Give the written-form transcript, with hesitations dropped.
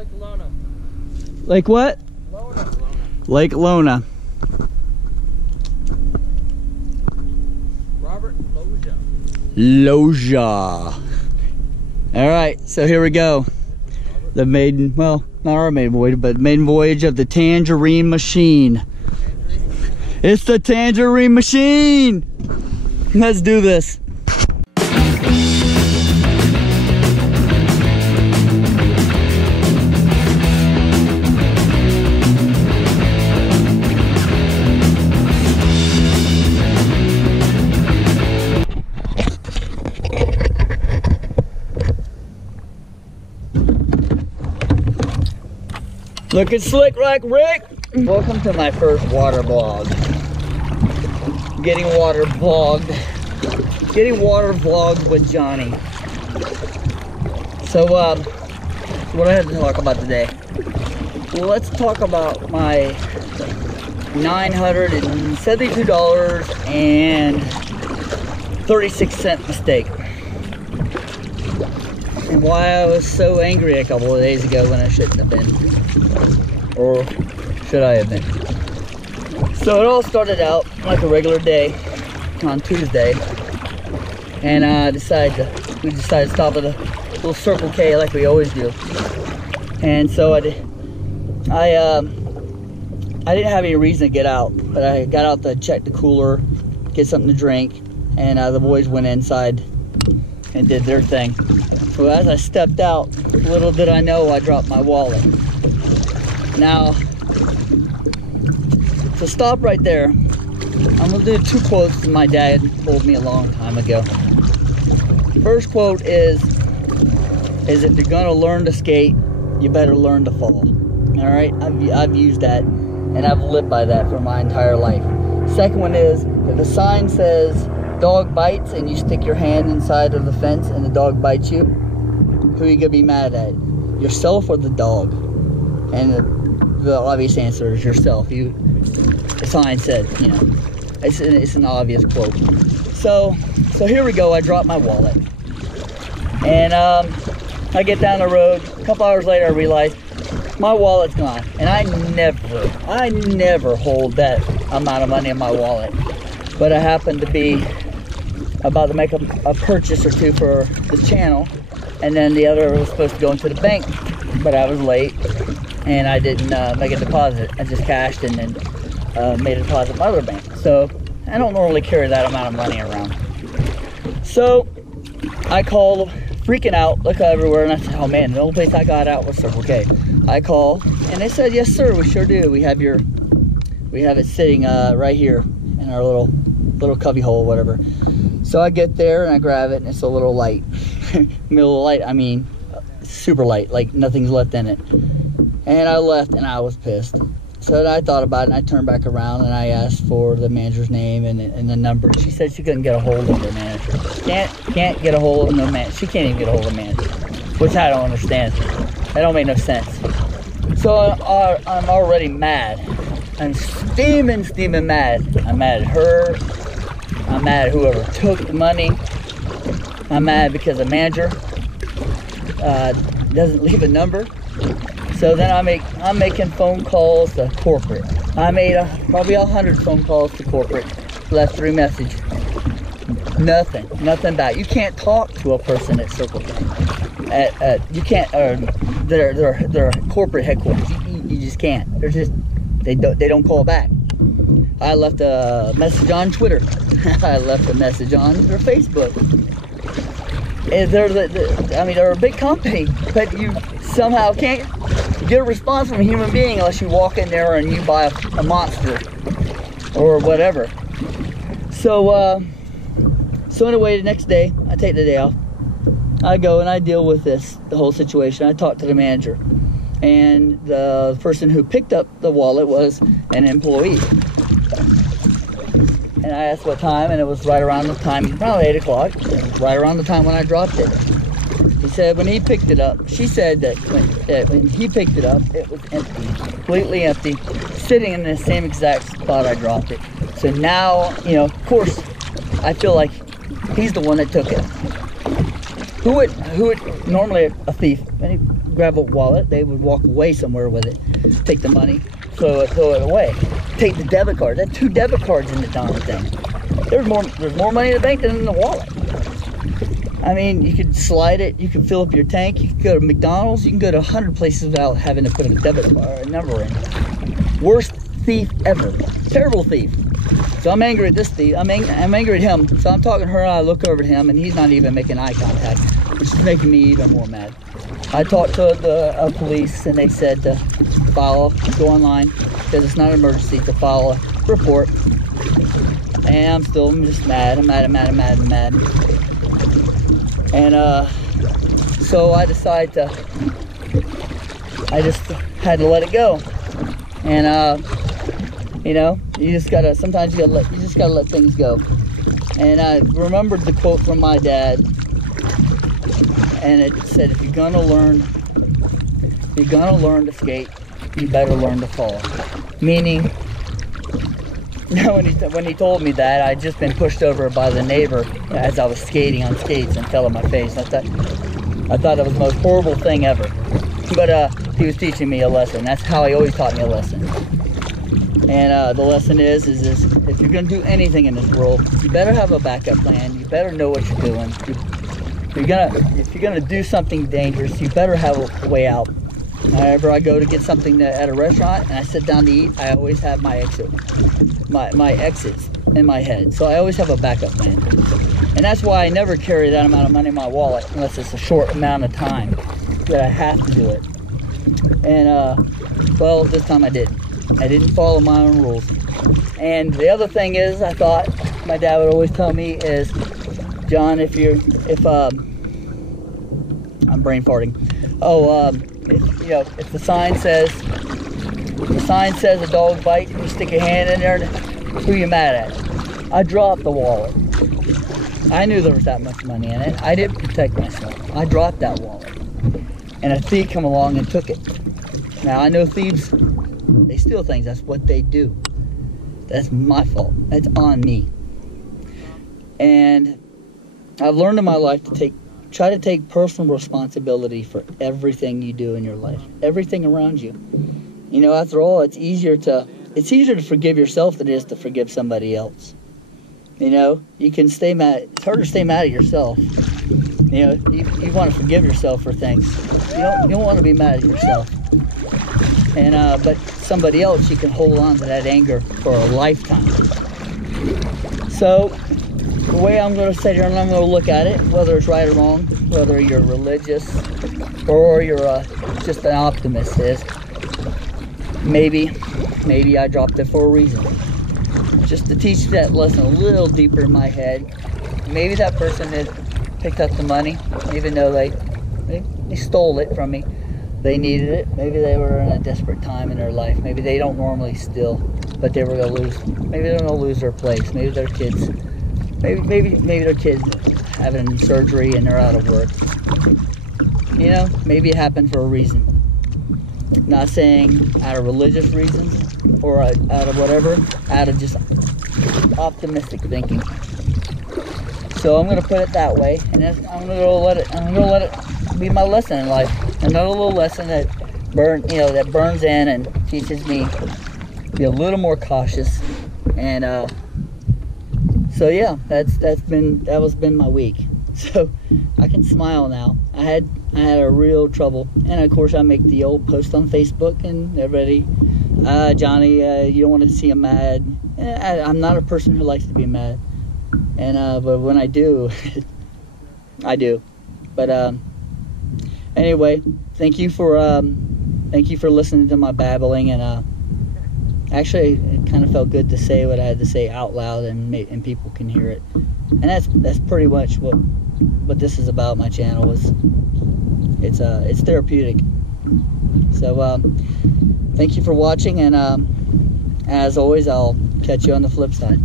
Lake Lona. Lake what? Lona. Lake Lona. Robert Loja. Loja. All right, so here we go. The maiden, well, not our maiden voyage, but maiden voyage of the Tangerine Machine. It's the Tangerine Machine. Let's do this. Looking slick like Rick. Welcome to my first water vlog. Getting water vlogged with Johnny. So what I had to talk about today. Well, let's talk about my $972.36 mistake. And why I was so angry a couple of days ago when I shouldn't have been. Or should I have been? So it all started out like a regular day on Tuesday. And we decided to stop at a little Circle K like we always do. And so I didn't have any reason to get out, but I got out to check the cooler, get something to drink, and the boys went inside and did their thing. So as I stepped out, little did I know I dropped my wallet. Now, to stop right there, I'm gonna do two quotes that my dad told me a long time ago. First quote is if you're gonna learn to skate, you better learn to fall. All right, I've used that, and I've lived by that for my entire life. Second one is, if a sign says dog bites and you stick your hand inside of the fence and the dog bites you, who are you gonna be mad at? Yourself or the dog? And the obvious answer is yourself. The sign said, you know, it's an obvious quote. So here we go. I dropped my wallet, and I get down the road. A couple hours later, I realize my wallet's gone, and I never hold that amount of money in my wallet. But I happened to be about to make a purchase or two for this channel, and then the other was supposed to go into the bank, but I was late, and I didn't make a deposit. I just cashed and then made a deposit in my other bank. So I don't normally carry that amount of money around. So I called, freaking out, look everywhere, and I said, oh man, the only place I got out was Circle K. I call, and they said, yes sir, we sure do. We have it sitting right here in our little cubby hole, whatever. So I get there and I grab it, and it's a little light. Middle light, I mean, super light, like nothing's left in it. And I left, and I was pissed. So I thought about it, and I turned back around, and I asked for the manager's name and the number. She said she couldn't get a hold of the manager. Can't get a hold of no man. She can't even get a hold of the manager, which I don't understand. That don't make no sense. So I'm already mad. I'm steaming mad. I'm mad at her. I'm mad at whoever took the money. I'm mad because the manager doesn't leave a number. So then I'm making phone calls to corporate. I made probably 100 phone calls to corporate. Left 3 messages. Nothing back. You can't talk to a person at Circle K. You can't. Their corporate headquarters. You just can't. They don't call back. I left a message on Twitter. I left a message on their Facebook. And they're a big company, but you somehow can't get a response from a human being unless you walk in there and you buy a monster or whatever. So anyway, the next day, I take the day off. I go and I deal with the whole situation. I talk to the manager, and the person who picked up the wallet was an employee. And I asked what time, and it was right around the time, around 8 o'clock, right around the time when I dropped it. He said when he picked it up, she said that when he picked it up, it was empty, completely empty, sitting in the same exact spot I dropped it. So now, you know, of course, I feel like he's the one that took it. Who would normally a thief, and he grab a wallet, they would walk away somewhere with it, take the money, throw it away. Take the debit card. That's 2 debit cards in the darn thing. There's more money in the bank than in the wallet. I mean, you could slide it, you can fill up your tank, you can go to McDonald's, you can go to 100 places without having to put a debit card, a number in. Worst thief ever. Terrible thief. So I'm angry at this thief. I'm angry at him. So I'm talking to her, and I look over at him, and he's not even making eye contact, which is making me even more mad. I talked to the police, and they said to go online, because it's not an emergency, to file a report. And I'm just mad. I'm mad. And so I decided I just had to let it go. And you know, sometimes you just gotta let things go. And I remembered the quote from my dad, and it said, if you're gonna learn to skate, you better learn to fall. Meaning, when he told me that, I'd just been pushed over by the neighbor as I was skating on skates and fell on my face. I thought that was the most horrible thing ever. But he was teaching me a lesson. That's how he always taught me a lesson. And the lesson is if you're gonna do anything in this world, you better have a backup plan. You better know what you're doing. If you're gonna do something dangerous, you better have a way out. Whenever I go to get something at a restaurant and I sit down to eat, I always have my exits in my head. So I always have a backup plan. And that's why I never carry that amount of money in my wallet unless it's a short amount of time that I have to do it. And well, this time I didn't. I didn't follow my own rules. And the other thing is, I thought my dad would always tell me is, John, if I'm brain farting. If the sign says a dog bite, you stick your hand in there, who you mad at? I dropped the wallet. I knew there was that much money in it. I didn't protect myself. I dropped that wallet. And a thief come along and took it. Now, I know thieves, they steal things. That's what they do. That's my fault. That's on me. And I've learned in my life to try to take personal responsibility for everything you do in your life, everything around you. You know, after all, it's easier to forgive yourself than it is to forgive somebody else. You know, you can stay mad. It's harder to stay mad at yourself. You know, you want to forgive yourself for things. You don't want to be mad at yourself. And but somebody else, you can hold on to that anger for a lifetime. So the way I'm going to sit here and I'm going to look at it, whether it's right or wrong, whether you're religious or you're just an optimist, is maybe I dropped it for a reason. Just to teach that lesson a little deeper in my head. Maybe that person had picked up the money, even though they stole it from me. They needed it. Maybe they were in a desperate time in their life. Maybe they don't normally steal, but they were going to lose. Maybe they're going to lose their place. Maybe their kids. Maybe their kids having surgery and they're out of work. You know, maybe it happened for a reason. Not saying out of religious reasons or out of whatever, out of just optimistic thinking. So I'm gonna put it that way, and I'm gonna let it be my lesson in life. Another little lesson that burns in and teaches me to be a little more cautious. And so yeah, that's been my week. So I can smile now. I had a real trouble, and of course I make the old post on Facebook, and everybody, Johnny, you don't want to see him mad. I'm not a person who likes to be mad, and but when I do, I do. But anyway, thank you for listening to my babbling, and actually it kind of felt good to say what I had to say out loud, and people can hear it, and that's pretty much what this is about. My channel is it's therapeutic. So thank you for watching, and as always, I'll catch you on the flip side.